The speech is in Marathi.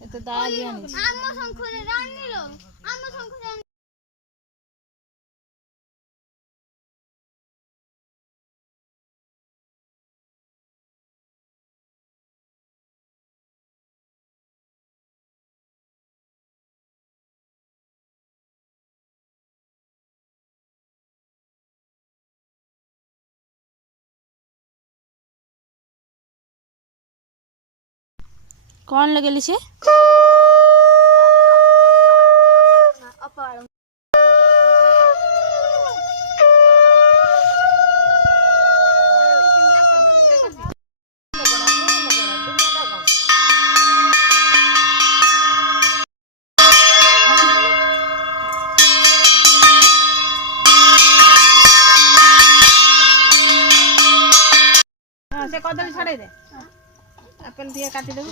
এতে দাঁড়িয়ে আনিস আম্মু শঙ্করে রান্নিলো আম্মু শঙ্করে कौन लगेली से से कदली छाड़े दे एप्पल दिए काटी देबो